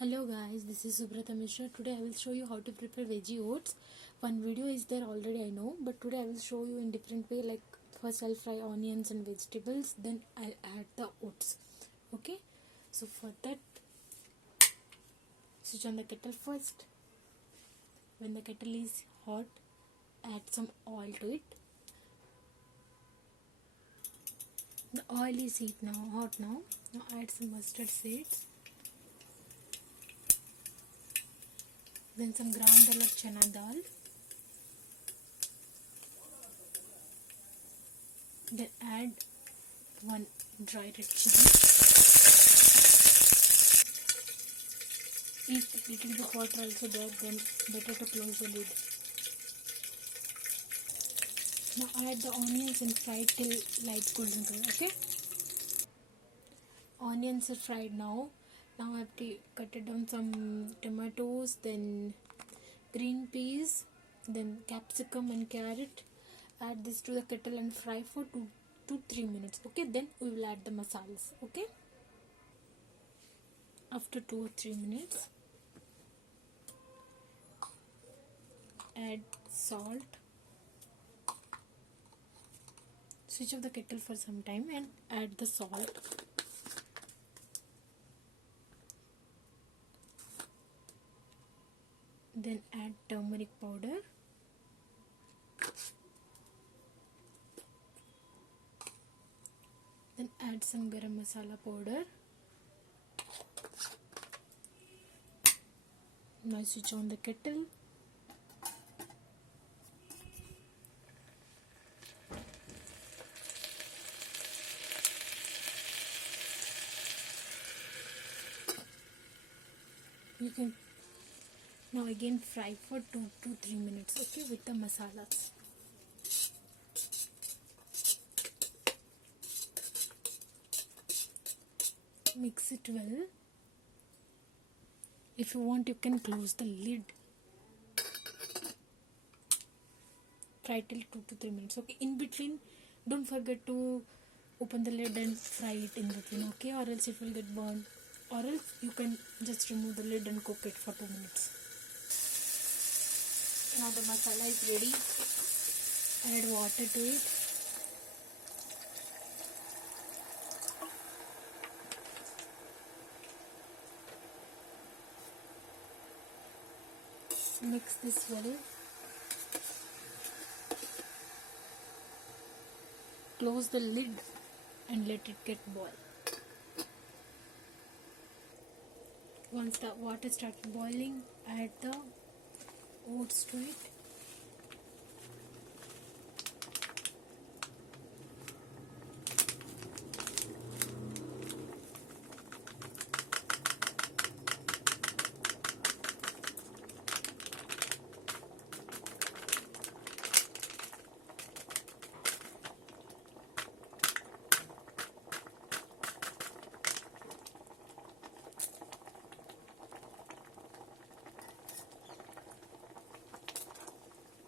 Hello guys, this is Subrata Mishra. Today I will show you how to prepare veggie oats. One video is there already, I know, but today I will show you in different way. Like first I'll fry onions and vegetables, then I'll add the oats. Okay, so for that, switch on the kettle first. When the kettle is hot, add some oil to it. The oil is hot now. Now add some mustard seeds. Then some ground dal of chana dal. Then add one dry red chili. If little bit water also there, then better to close the lid. Now add the onions and fry till light golden color. Okay. Onions are fried now. Now I have to cut it down some tomatoes, then green peas, then capsicum and carrot. Add this to the kettle and fry for 2 to 3 minutes. Okay, then we will add the masalas. Okay, after 2 or 3 minutes, add salt. Switch off the kettle for some time and add the salt. Then add turmeric powder. Then add some garam masala powder. Now switch on the kettle. You can now again fry for 2 to 3 minutes, okay, with the masalas. Mix it well. If you want, you can close the lid. Fry till 2 to 3 minutes, okay. In between, don't forget to open the lid and fry it in between, okay, or else it will get burned. Or else you can just remove the lid and cook it for 2 minutes. Now the masala is ready. Add water to it. Mix this well. Close the lid and let it get boil. Once the water starts boiling, add the oats to it.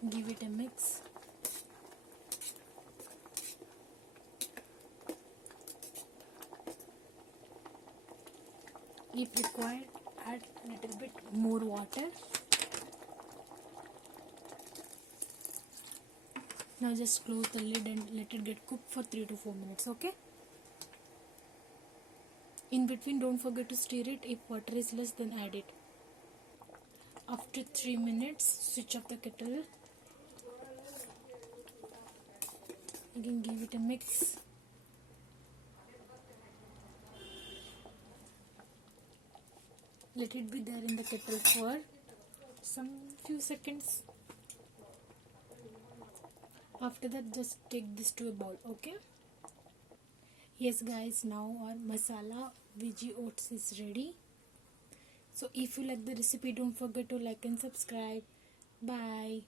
Give it a mix. If required, add a little bit more water. Now just close the lid and let it get cooked for 3 to 4 minutes, okay? In between, don't forget to stir it. If water is less, then add it. After 3 minutes, switch off the kettle. Again, give it a mix. Let it be there in the kettle for some few seconds. After that, just take this to a bowl, okay? Yes guys, now our masala veggie oats is ready. So if you like the recipe, don't forget to like and subscribe. Bye.